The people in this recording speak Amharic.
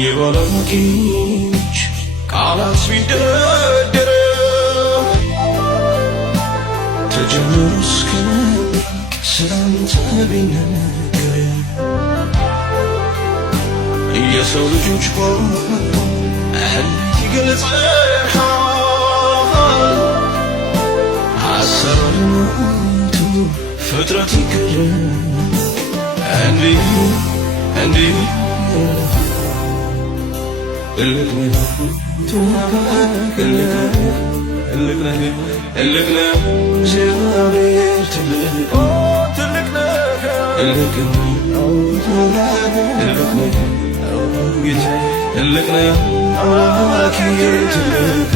የባለሙቂዎች ቃላት ቢደረደር ተጀምሮ እስኪያልቅ ስላንተ ቢነገር የሰው ልጆች ቋንቋ እንዴት ይገልጻል? አሰራርነቱ ፍጥረት ይገርም እንዲህ እንዲህ እልቅ ነው እግዚአብሔር ትልቅ እልቅ ነው ጌታዬ እልቅ ነው አምላኬ ትልቅ